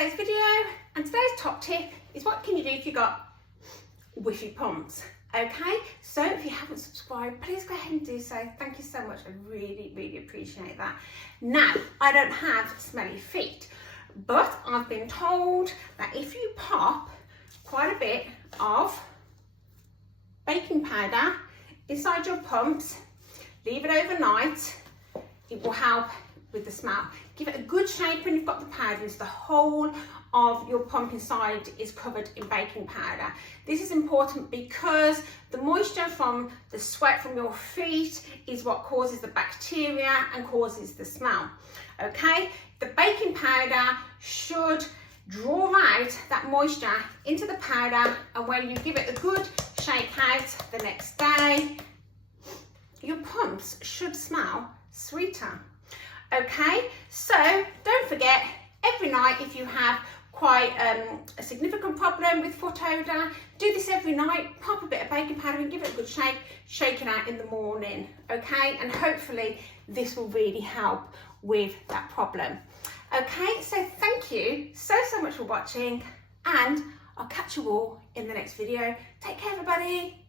today's video, and today's top tip is what can you do if you've got wishy pumps. Okay, so if you haven't subscribed, please go ahead and do so. Thank you so much, I really appreciate that. Now, I don't have smelly feet, but I've been told that if you pop quite a bit of baking powder inside your pumps, leave it overnight, it will help with the smell. Give it a good shake when you've got the powder so the whole of your pump inside is covered in baking powder. This is important because the moisture from the sweat from your feet is what causes the bacteria and causes the smell. Okay, the baking powder should draw out that moisture into the powder, and when you give it a good shake out the next day, your pumps should smell sweeter. Okay, so don't forget, every night if you have quite a significant problem with foot odour, do this every night, pop a bit of baking powder and give it a good shake, shake it out in the morning, okay, and hopefully this will really help with that problem. Okay, so thank you so much for watching, and I'll catch you all in the next video. Take care, everybody.